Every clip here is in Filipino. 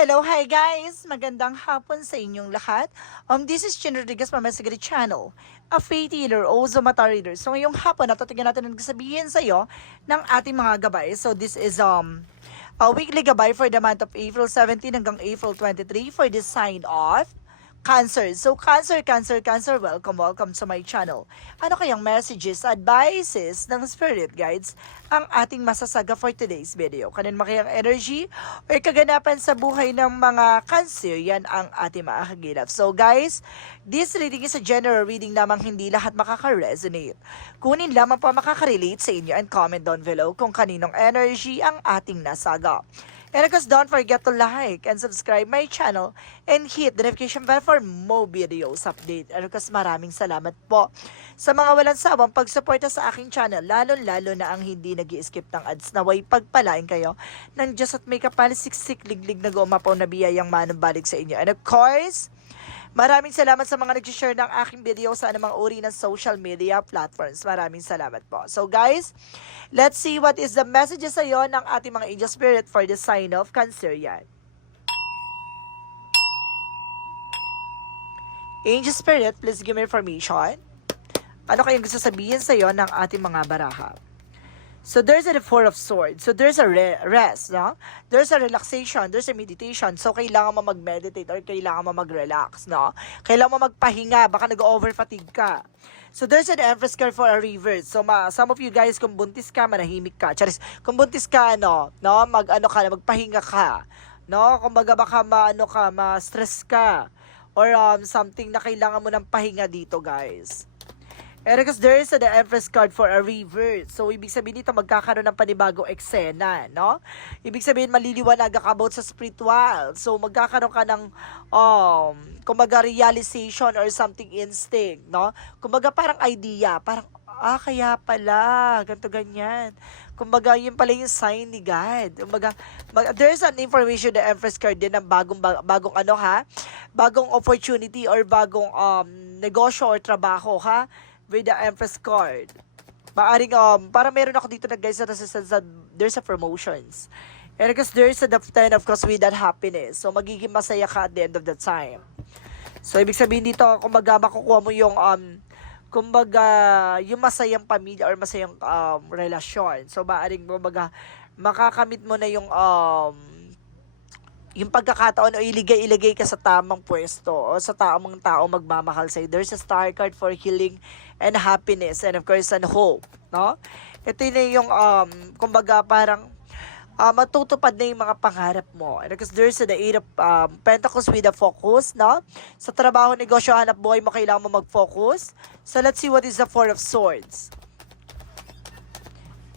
Hello, hi guys! Magandang hapon sa inyong lahat. Um, this is Chen Rodriguez from Mesagari Channel, a faith healer o Zomata reader. So ngayong hapon, natatigyan natin ang sabihin sa iyo ng ating mga gabay. So this is um a weekly gabay for the month of April 17 hanggang April 23 for the sign of Cancer. So, Cancer, Cancer, Cancer, welcome, welcome to my channel. Ano kayang messages, advices ng spirit guides ang ating masasaga for today's video? Kanin makayang energy or kaganapan sa buhay ng mga Cancer, yan ang ating makakagilap. So, guys, this reading is a general reading namang hindi lahat makaka-resonate. Kunin lamang ang makaka-relate sa inyo and comment down below kung kaninong energy ang ating nasaga. And of course, don't forget to like and subscribe my channel and hit the notification bell for more videos update. And of course, maraming salamat po sa mga walang sawang pagsuporta sa aking channel, lalo-lalo na ang hindi nag skip ng ads naway pagpalain kayo ng Diyos at may kapal siksik liglig na gumapaw na biyayang manumbalik sa inyo. And of course, Maraming salamat sa mga nag-share ng aking video sa anumang uri ng social media platforms. Maraming salamat po. So guys, let's see what is the messages sa iyo ng ating mga angel spirit for the sign of Cancer yan. Angel spirit, please give me information. Ano kayong gusto sabihin sa iyo ng ating mga baraha? So there's a four of swords. So there's a re- rest, no? There's a relaxation, there's a meditation. So kailangan mo mag-meditate or kailangan mo mag-relax, no? Kailangan mo magpahinga, baka nag-overfatigue ka. So there's an empress card for a reverse. So ma, some of you guys kung buntis ka, manahimik ka. Charis, kung buntis ka ano, no, mag ano ka, magpahinga ka. No, kumbaga baka maano ka, ma-stress ka or um, something na kailangan mo ng pahinga dito, guys. And because there is a, the Empress card for a reverse. So, ibig sabihin dito, magkakaroon ng panibagong eksena, no? Ibig sabihin, maliliwanag ka about sa spiritual. So, magkakaroon ka ng, um, kumbaga, realization or something instinct, no? Kumbaga, parang idea, parang, ah, kaya pala, ganito, ganyan. Kumbaga, yun pala yung sign ni God. Kumbaga, mag, there's an information the Empress card din ng bagong, bag- bagong ano ha, bagong opportunity or bagong um, negosyo or trabaho ha, with the Empress card. Maaring, um, para meron ako dito na guys na nasa, sa, there's a promotions. And because there's a the ten of course with that happiness. So, magiging masaya ka at the end of the time. So, ibig sabihin dito, kumbaga, makukuha mo yung, um, kumbaga, yung masayang pamilya or masayang um, relasyon. So, maaring, kumbaga, makakamit mo na yung, um, yung pagkakataon o iligay-iligay ka sa tamang pwesto o sa tamang tao magmamahal sa'yo. There's a star card for healing and happiness and of course and hope, no? Ito na yung, um, kumbaga parang uh, matutupad na yung mga pangarap mo. And because there's the eight of um, pentacles with a focus, no? Sa trabaho, negosyo, hanap buhay mo, kailangan mo mag-focus. So let's see what is the four of swords.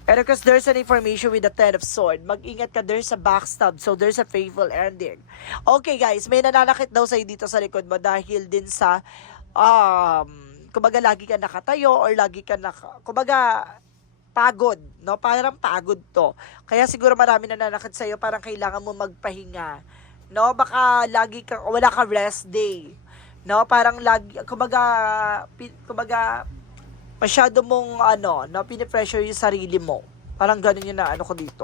And because there's an information with the Ten of Sword, mag-ingat ka, there's a backstab, so there's a faithful ending. Okay guys, may nananakit daw sa'yo dito sa likod mo dahil din sa, um, kumbaga lagi ka nakatayo or lagi ka naka, kumbaga, pagod, no? Parang pagod to. Kaya siguro marami nananakit sa'yo, parang kailangan mo magpahinga. No? Baka lagi ka, wala ka rest day. No? Parang lagi, kumbaga, kumbaga, masyado mong ano, na pinipressure yung sarili mo. Parang ganun yun na ano ko dito.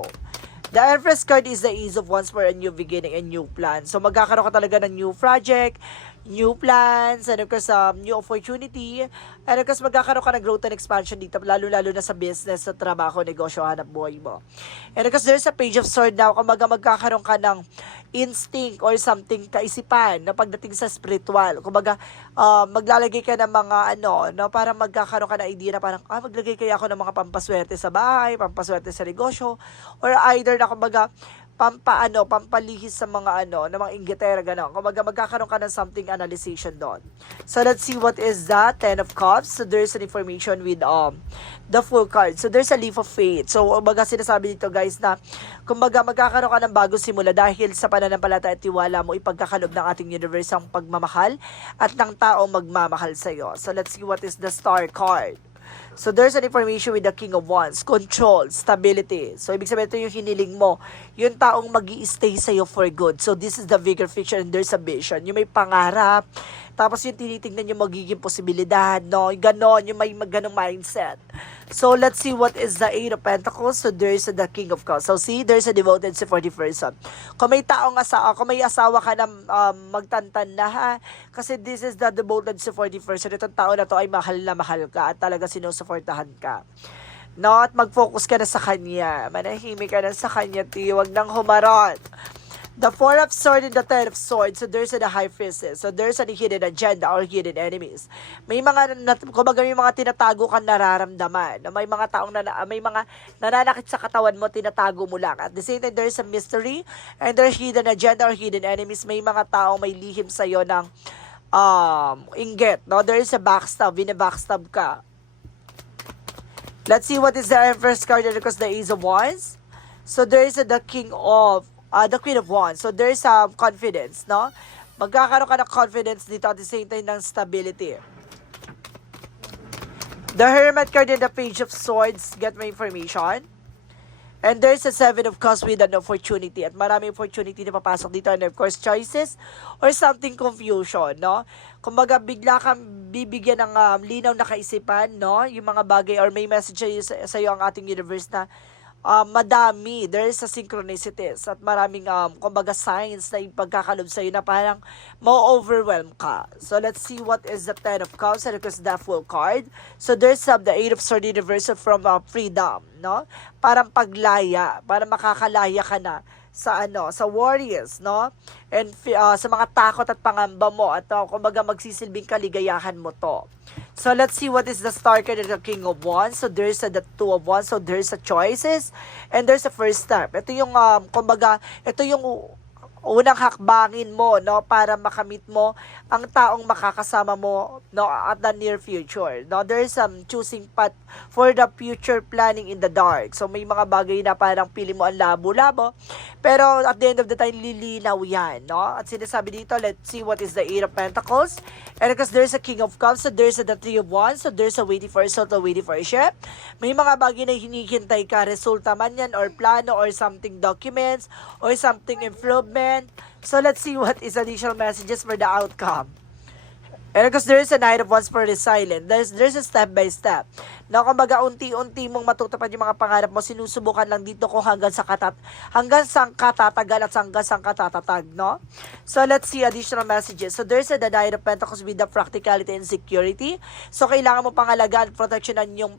The Empress card is the ease of once for a new beginning and new plan. So magkakaroon ka talaga ng new project, new plans, and of course, um, new opportunity. And of magkakaroon ka ng growth and expansion dito, lalo-lalo na sa business, sa trabaho, negosyo, hanap buhay mo. And of there's a page of sword now, kumbaga magkakaroon ka ng instinct or something kaisipan na pagdating sa spiritual. Kumbaga, uh, maglalagay ka ng mga ano, no, para magkakaroon ka ng idea na parang, ah, maglagay kaya ako ng mga pampaswerte sa bahay, pampaswerte sa negosyo, or either na kumbaga, pampaano, pampalihis sa mga ano, ng mga inggitera, gano'n. Kumbaga, magkakaroon ka ng something analyzation doon. So, let's see what is that. Ten of Cups. So, there's an information with um the full card. So, there's a leaf of faith. So, kumbaga, sinasabi dito, guys, na kumbaga, magkakaroon ka ng bagong simula dahil sa pananampalataya at tiwala mo, ipagkakalob ng ating universe ang pagmamahal at ng taong magmamahal sa'yo. So, let's see what is the star card. So, there's an information with the King of Wands. Control, stability. So, ibig sabihin ito yung hiniling mo. Yung taong mag stay sa'yo for good. So, this is the bigger picture and there's a vision. Yung may pangarap, Tapos yung tinitingnan yung magiging posibilidad, no? Yung ganon, yung may ganong mindset. So, let's see what is the Eight of Pentacles. So, there's the King of Cups. So, see, there's a devoted si 40 person. Kung may taong asawa, kung may asawa ka na um, magtantan na ha, kasi this is the devoted si 40 person. Itong tao na to ay mahal na mahal ka at talaga sinusuportahan ka. No, at mag-focus ka na sa kanya. Manahimik ka na sa kanya, ti. Huwag nang humarot. The Four of Swords and the Ten of Swords. So there's a High Priestess. So there's a hidden agenda or hidden enemies. May mga, kumbaga may mga tinatago kang nararamdaman. Na may mga taong, na, may mga nananakit sa katawan mo, tinatago mo lang. At the same time, there's a mystery and there's hidden agenda or hidden enemies. May mga taong may lihim sa'yo ng um, inggit. No? There is a backstab. Binabackstab ka. Let's see what is the Empress card because the Ace of Wands. So there is a, the King of uh, the Queen of Wands. So there is um, confidence, no? Magkakaroon ka ng confidence dito at the same time ng stability. The Hermit card and the Page of Swords get my information. And there's a Seven of Cups with an opportunity. At maraming opportunity na papasok dito. And of course, choices or something confusion, no? Kumbaga, bigla kang bibigyan ng um, linaw na kaisipan, no? Yung mga bagay or may message sa'yo, sa iyo ang ating universe na um, madami. There is a synchronicities at maraming, um, kumbaga, signs na yung pagkakalob sa'yo na parang ma-overwhelm ka. So, let's see what is the Ten of Cups and because the Full card. So, there's um, the Eight of Swords Universal from uh, freedom, no? Parang paglaya, para makakalaya ka na sa ano, sa worries, no? And uh, sa mga takot at pangamba mo at uh, kumbaga magsisilbing kaligayahan mo to. So let's see what is the star card of the King of Wands. So there's a the Two of Wands. So there's a choices and there's a first step. Ito yung um, kumbaga, ito yung unang hakbangin mo no para makamit mo ang taong makakasama mo no at the near future no. There's some choosing path for the future planning in the dark. So may mga bagay na parang pili mo ang labo-labo pero at the end of the time lilinaw yan no. At sinasabi dito let's see what is the eight of pentacles. And because there's a king of cups so there's a the three of wands so there's a waiting for a result waiting for a ship may mga bagay na hinihintay ka resulta man yan or plano or something documents or something improvement So let's see what is additional messages for the outcome. And because there is a night of once for the silent, there's, there's a step by step. Na kumbaga unti-unti mong matutupad yung mga pangarap mo, sinusubukan lang dito kung hanggang sa katat hanggang sa katatagal at hanggang sa katatatag, no? So let's see additional messages. So there's a the night of pentacles with the practicality and security. So kailangan mo pangalagaan at proteksyonan yung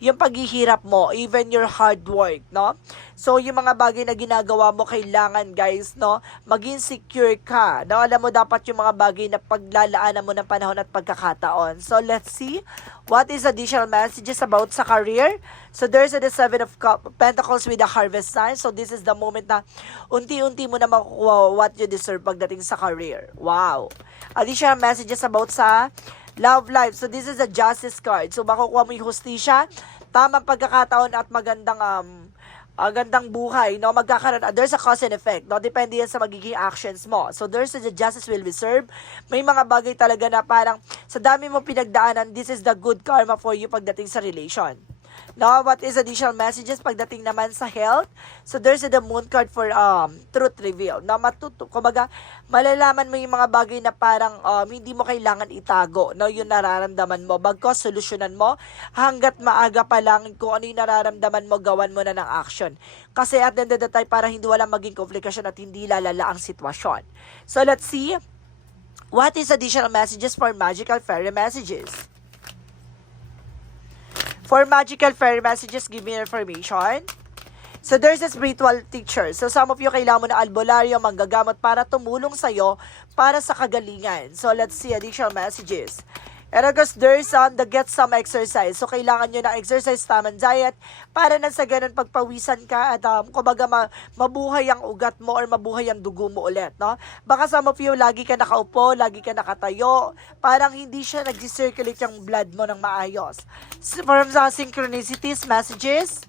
yung paghihirap mo, even your hard work, no? So, yung mga bagay na ginagawa mo, kailangan, guys, no? Maging secure ka. No? Alam mo, dapat yung mga bagay na paglalaanan mo ng panahon at pagkakataon. So, let's see what is additional messages about sa career. So, there's a the Seven of Pentacles with the Harvest sign. So, this is the moment na unti-unti mo na makukuha what you deserve pagdating sa career. Wow! Additional messages about sa Love life. So, this is a justice card. So, makukuha mo yung hustisya, tamang pagkakataon at magandang um, uh, gandang buhay, no? Magkakaroon, uh, there's a cause and effect, no? Depende yan sa magiging actions mo. So, there's a justice will be served. May mga bagay talaga na parang sa dami mo pinagdaanan, this is the good karma for you pagdating sa relation. No, what is additional messages pagdating naman sa health? So there's the moon card for um truth reveal. Na matuto, kumbaga malalaman mo yung mga bagay na parang um, hindi mo kailangan itago, no, yung nararamdaman mo. Bagkos solusyonan mo hanggat maaga pa lang kung ano yung nararamdaman mo, gawan mo na ng action. Kasi at the end of the time, para hindi wala maging komplikasyon at hindi lalala ang sitwasyon. So let's see what is additional messages for magical fairy messages. For magical fairy messages, give me information. So there's a spiritual teacher. So some of you kailangan mo na albularyo, manggagamot para tumulong sa'yo para sa kagalingan. So let's see additional messages. Course, there's um, the get some exercise. So, kailangan nyo ng exercise, tamang diet, para na sa ganun pagpawisan ka at um, kumbaga ma- mabuhay ang ugat mo or mabuhay ang dugo mo ulit, no? Baka some of you, lagi ka nakaupo, lagi ka nakatayo, parang hindi siya nag-circulate yung blood mo ng maayos. So, from the synchronicities, messages,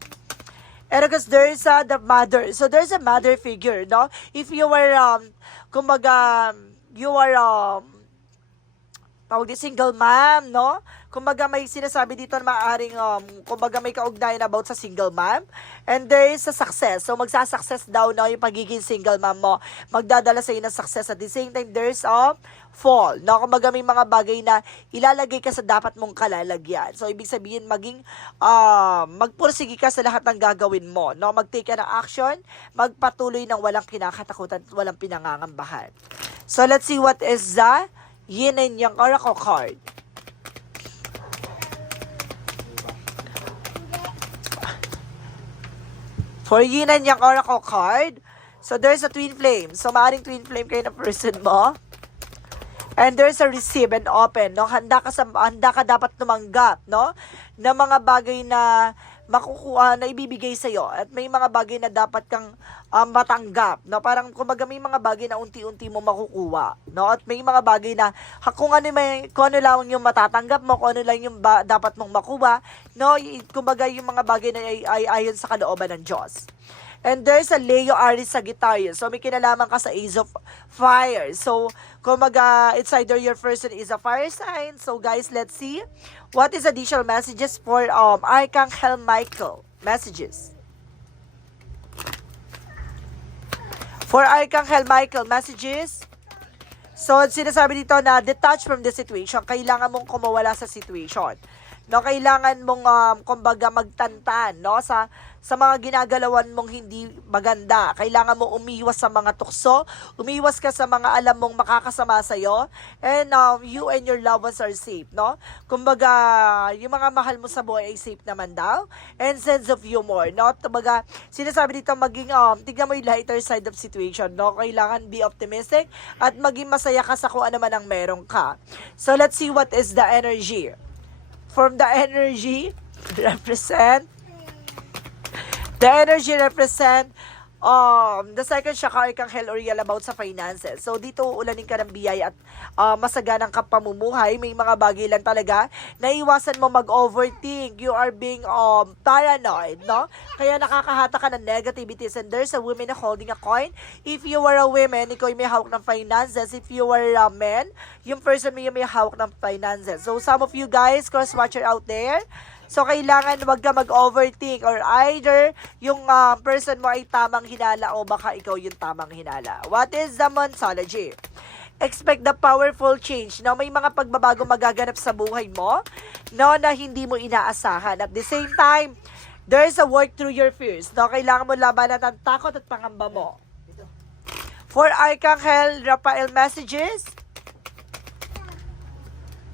And because there's uh, the mother. So there's a mother figure, no? If you were, um, kumbaga, you are, um, tawag di single mom, no? Kumbaga may sinasabi dito na maaaring, um, kumbaga may kaugnayan about sa single mom. And there is a success. So, magsasuccess daw na yung pagiging single mom mo. Magdadala sa ng success. At the same time, there's a fall. No? Kumbaga may mga bagay na ilalagay ka sa dapat mong kalalagyan. So, ibig sabihin, maging, uh, magpursige ka sa lahat ng gagawin mo. No? Mag-take ka ng action, magpatuloy ng walang kinakatakutan at walang pinangangambahan. So, let's see what is the yin and yang oracle card. For yin and yang oracle card, so there's a twin flame. So, maaaring twin flame kayo na person mo. And there's a receive and open, no? Handa ka sa handa ka dapat tumanggap, no? Na mga bagay na makukuha na ibibigay sa iyo at may mga bagay na dapat kang um, matanggap, no? Parang kumbaga may mga bagay na unti-unti mo makukuha, no? At may mga bagay na ha, kung ano may kung ano lang yung matatanggap mo, kung ano lang yung ba, dapat mong makuha, no? Kumbaga yung mga bagay na ay, ay ayon sa kalooban ng Diyos. And there's a Leo Aries Sagittarius. So, may kinalaman ka sa Ace of Fire. So, kumaga, it's either your person is a fire sign. So, guys, let's see. What is additional messages for um Archangel Michael? Messages. For Archangel Michael, messages. So, sinasabi dito na detach from the situation. Kailangan mong kumawala sa situation. No, kailangan mong um, kumbaga magtantan, no, sa sa mga ginagalawan mong hindi maganda. Kailangan mo umiwas sa mga tukso, umiwas ka sa mga alam mong makakasama sa iyo, and um, you and your loved ones are safe, no? Kumbaga, yung mga mahal mo sa buhay ay safe naman daw, and sense of humor, no? Kumbaga, sinasabi dito maging um, tignan mo yung lighter side of situation, no? Kailangan be optimistic at maging masaya ka sa kung ano man ang meron ka. So let's see what is the energy from the energy represent. The energy represent um, the second chakra Archangel Uriel about sa finances. So, dito ulanin ka ng biyay at uh, masaganang kapamumuhay. May mga bagay lang talaga na iwasan mo mag-overthink. You are being um, paranoid, no? Kaya nakakahata ka ng negativities. And there's a woman na holding a coin. If you are a woman, ikaw ay may hawak ng finances. If you are a man, yung person mo yung may hawak ng finances. So, some of you guys, cross-watcher out there, So, kailangan wag ka mag-overthink or either yung uh, person mo ay tamang hinala o baka ikaw yung tamang hinala. What is the Monsology? Expect the powerful change. No, may mga pagbabago magaganap sa buhay mo no, na hindi mo inaasahan. At the same time, there's a work through your fears. No, kailangan mo labanan ang takot at pangamba mo. For Archangel Raphael messages,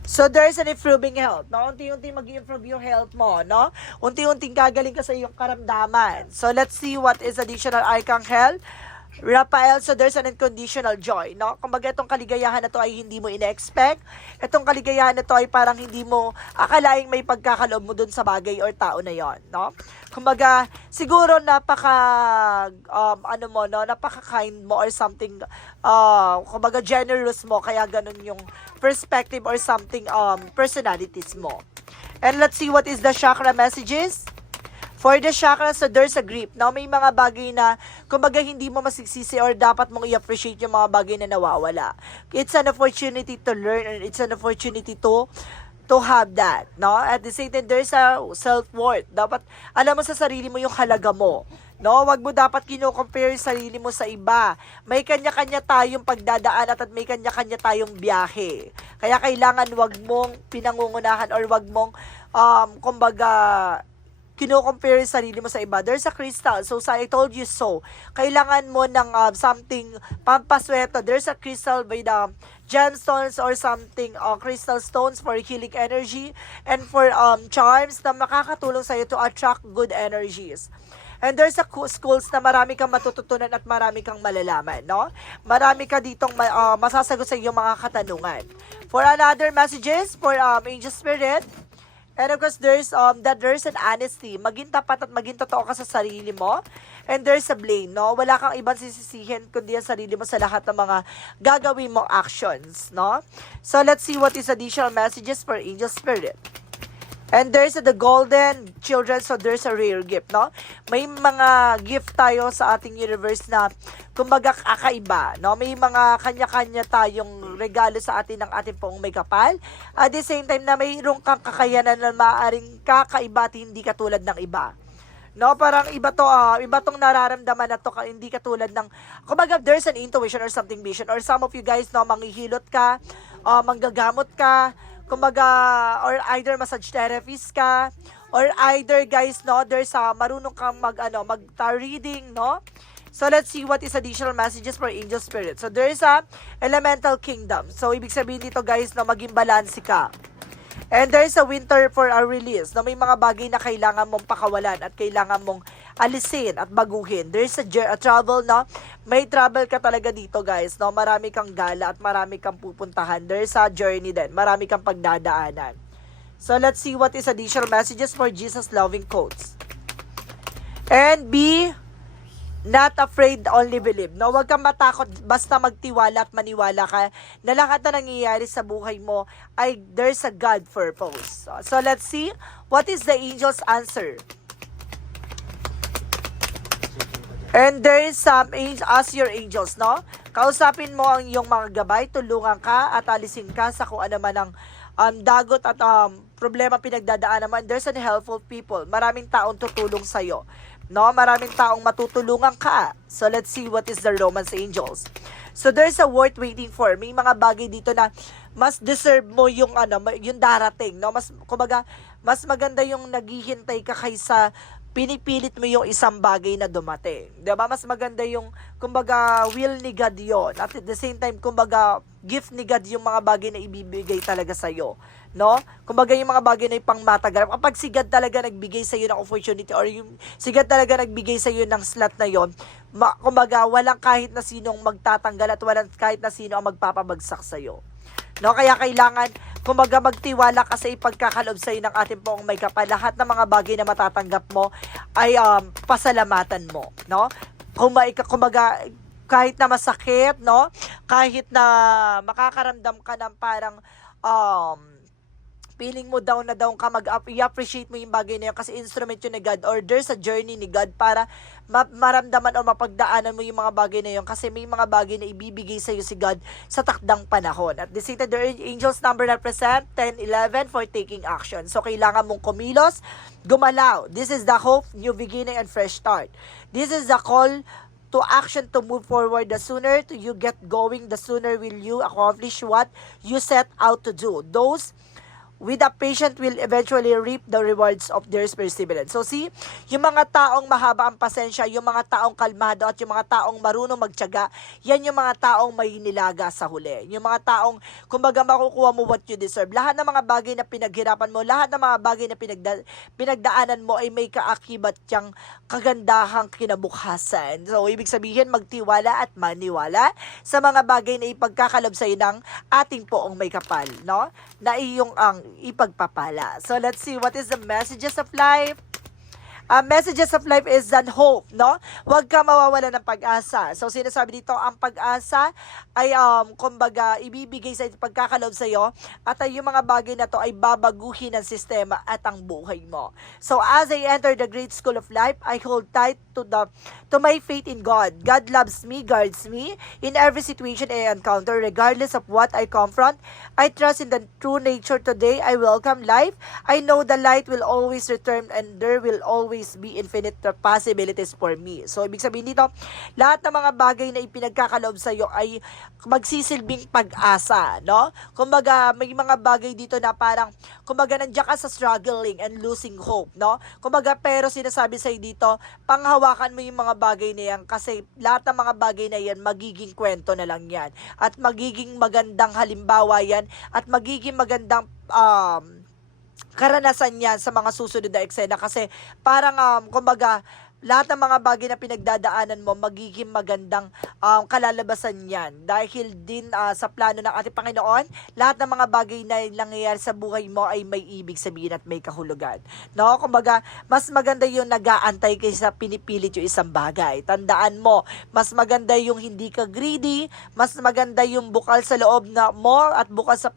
So, there's an improving health, no? Unti-unti mag-improve yung health mo, no? Unti-unting gagaling ka sa iyong karamdaman. So, let's see what is additional Archangel. Raphael, so there's an unconditional joy, no? Kumbaga itong kaligayahan na to ay hindi mo ina-expect. Itong kaligayahan na to ay parang hindi mo akalaing may pagkakaloob mo dun sa bagay or tao na yon, no? Kumbaga, siguro napaka, um, ano mo, no? Napaka-kind mo or something, uh, kumbaga generous mo, kaya ganun yung perspective or something, um, personalities mo. And let's see what is the chakra messages. For the chakra, so there's a grip. Now, may mga bagay na, kumbaga, hindi mo masigsisi or dapat mong i-appreciate yung mga bagay na nawawala. It's an opportunity to learn and it's an opportunity to to have that, no? At the same time, there's a self-worth. Dapat, alam mo sa sarili mo yung halaga mo. No, wag mo dapat kino-compare yung sarili mo sa iba. May kanya-kanya tayong pagdadaan at may kanya-kanya tayong biyahe. Kaya kailangan wag mong pinangungunahan or wag mong um kumbaga kino-compare yung sarili mo sa iba. There's a crystal. So, sa I told you so. Kailangan mo ng um, something pampasweto. There's a crystal by the gemstones or something uh, crystal stones for healing energy and for um, charms na makakatulong sa'yo to attract good energies. And there's a schools na marami kang matututunan at marami kang malalaman, no? Marami ka ditong uh, masasagot sa iyong mga katanungan. For another messages, for um, Angel Spirit, And of course, there's um that there's an honesty. Maging tapat at maging totoo ka sa sarili mo. And there's a blame, no? Wala kang ibang sisisihin kundi ang sarili mo sa lahat ng mga gagawin mong actions, no? So let's see what is additional messages for angel spirit. And there's the golden children, so there's a rare gift, no? May mga gift tayo sa ating universe na kumbaga kakaiba, no? May mga kanya-kanya tayong regalo sa atin ng ating poong may kapal. At the same time na mayroong kang kakayanan na maaaring kakaiba at hindi katulad ng iba. No, parang iba to, ah, iba tong nararamdaman na to, hindi katulad ng, kumbaga, there's an intuition or something vision, or some of you guys, no, manghihilot ka, ah, manggagamot ka, kumbaga, or either massage therapist ka, or either, guys, no, there's a, marunong kang mag, ano, mag reading, no, So let's see what is additional messages for angel spirit. So there is a elemental kingdom. So ibig sabihin dito guys na maging balanse ka. And there is a winter for a release na may mga bagay na kailangan mong pakawalan at kailangan mong alisin at baguhin. There is a, a travel, no? May travel ka talaga dito, guys, no? Marami kang gala at marami kang pupuntahan. There is a journey din. Marami kang pagdadaanan. So, let's see what is additional messages for Jesus loving quotes. And be not afraid, only believe. No, wag kang matakot, basta magtiwala at maniwala ka na lahat na nangyayari sa buhay mo ay there's a God purpose. So, so let's see what is the angel's answer. And there is some angels, as your angels, no? Kausapin mo ang iyong mga gabay, tulungan ka at alisin ka sa kung ano man ang um, dagot at um, problema pinagdadaanan mo. And there's an helpful people. Maraming taong tutulong sa'yo. No? Maraming taong matutulungan ka. So let's see what is the Romance angels. So there's a worth waiting for. May mga bagay dito na mas deserve mo yung ano, yung darating, no? Mas kumbaga, mas maganda yung naghihintay ka kaysa pinipilit mo yung isang bagay na dumating. 'Di ba? Mas maganda yung kumbaga will ni God 'yon. At at the same time, kumbaga gift ni God yung mga bagay na ibibigay talaga sa iyo, no? Kumbaga yung mga bagay na pang matagal. Kapag si God talaga nagbigay sa iyo ng opportunity or yung si God talaga nagbigay sa iyo ng slot na 'yon, kumbaga walang kahit na sinong magtatanggal at walang kahit na sino ang magpapabagsak sa iyo. No, kaya kailangan kumbaga magtiwala ka sa ipagkakalob sa ng ating poong may kapal. Lahat ng mga bagay na matatanggap mo ay um, pasalamatan mo, no? May kumbaga kahit na masakit, no? Kahit na makakaramdam ka ng parang um, feeling mo down na down ka, mag-appreciate mo yung bagay na yun kasi instrument yun ni God or there's a journey ni God para ma- maramdaman o mapagdaanan mo yung mga bagay na yun kasi may mga bagay na ibibigay sa'yo si God sa takdang panahon. At time, the angels number represent 10, 11 for taking action. So, kailangan mong kumilos, gumalaw. This is the hope, new beginning, and fresh start. This is the call to action to move forward. The sooner to you get going, the sooner will you accomplish what you set out to do. Those with a patient will eventually reap the rewards of their perseverance. So see, yung mga taong mahaba ang pasensya, yung mga taong kalmado at yung mga taong marunong magtiyaga, yan yung mga taong may nilaga sa huli. Yung mga taong, kumbaga makukuha mo what you deserve. Lahat ng mga bagay na pinaghirapan mo, lahat ng mga bagay na pinagda, pinagdaanan mo ay may kaakibat yang kagandahang kinabukasan. So, ibig sabihin, magtiwala at maniwala sa mga bagay na ipagkakalob sa ng ating poong may kapal, no? Na iyong ang ipagpapala. So, let's see what is the messages of life. Uh, messages of life is an hope, no? Huwag ka mawawala ng pag-asa. So, sinasabi dito, ang pag-asa ay, um, kumbaga, ibibigay sa pagkakalob sa iyo at ay yung mga bagay na to ay babaguhin ng sistema at ang buhay mo. So, as I enter the great school of life, I hold tight to the to my faith in God. God loves me, guards me in every situation I encounter, regardless of what I confront. I trust in the true nature today. I welcome life. I know the light will always return and there will always be infinite possibilities for me. So, ibig sabihin dito, lahat ng mga bagay na ipinagkakaloob sa iyo ay magsisilbing pag-asa, no? Kumbaga, may mga bagay dito na parang, kumbaga, nandiyan ka sa struggling and losing hope, no? Kumbaga, pero sinasabi sa'yo dito, panghawakan mo yung mga bagay na yan kasi lahat ng mga bagay na yan, magiging kwento na lang yan. At magiging magandang halimbawa yan at magiging magandang um, karanasan yan sa mga susunod na eksena kasi parang um, kumbaga lahat ng mga bagay na pinagdadaanan mo magiging magandang um, kalalabasan yan. Dahil din uh, sa plano ng ating Panginoon lahat ng mga bagay na nangyayari sa buhay mo ay may ibig sabihin at may kahulugan. No? Kumbaga mas maganda yung nagaantay kaysa pinipilit yung isang bagay. Tandaan mo mas maganda yung hindi ka greedy mas maganda yung bukal sa loob na mo at bukal sa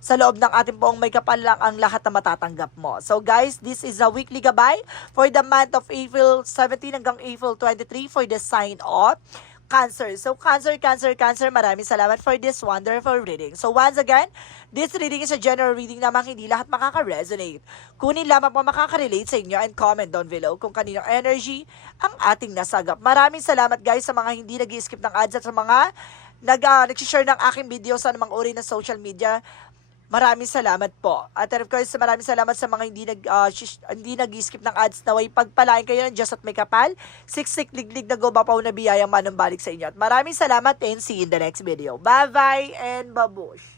sa loob ng ating pong may kapal lang ang lahat na matatanggap mo. So guys, this is a weekly gabay for the month of April 17 hanggang April 23 for the sign of Cancer. So, Cancer, Cancer, Cancer, maraming salamat for this wonderful reading. So, once again, this reading is a general reading naman hindi lahat makaka-resonate. Kunin lamang po makaka-relate sa inyo and comment down below kung kaninong energy ang ating nasagap. Maraming salamat guys sa mga hindi nag skip ng ads at sa mga nag, uh, nag-share ng aking video sa anumang uri ng social media. Maraming salamat po. At of course, maraming salamat sa mga hindi nag ah, shish- hindi nag-skip ng ads na way pagpalain kayo ng Diyos at may kapal. Siksik liglig na gumapaw na biyayang manumbalik sa inyo. At maraming salamat and see you in the next video. Bye-bye and babush!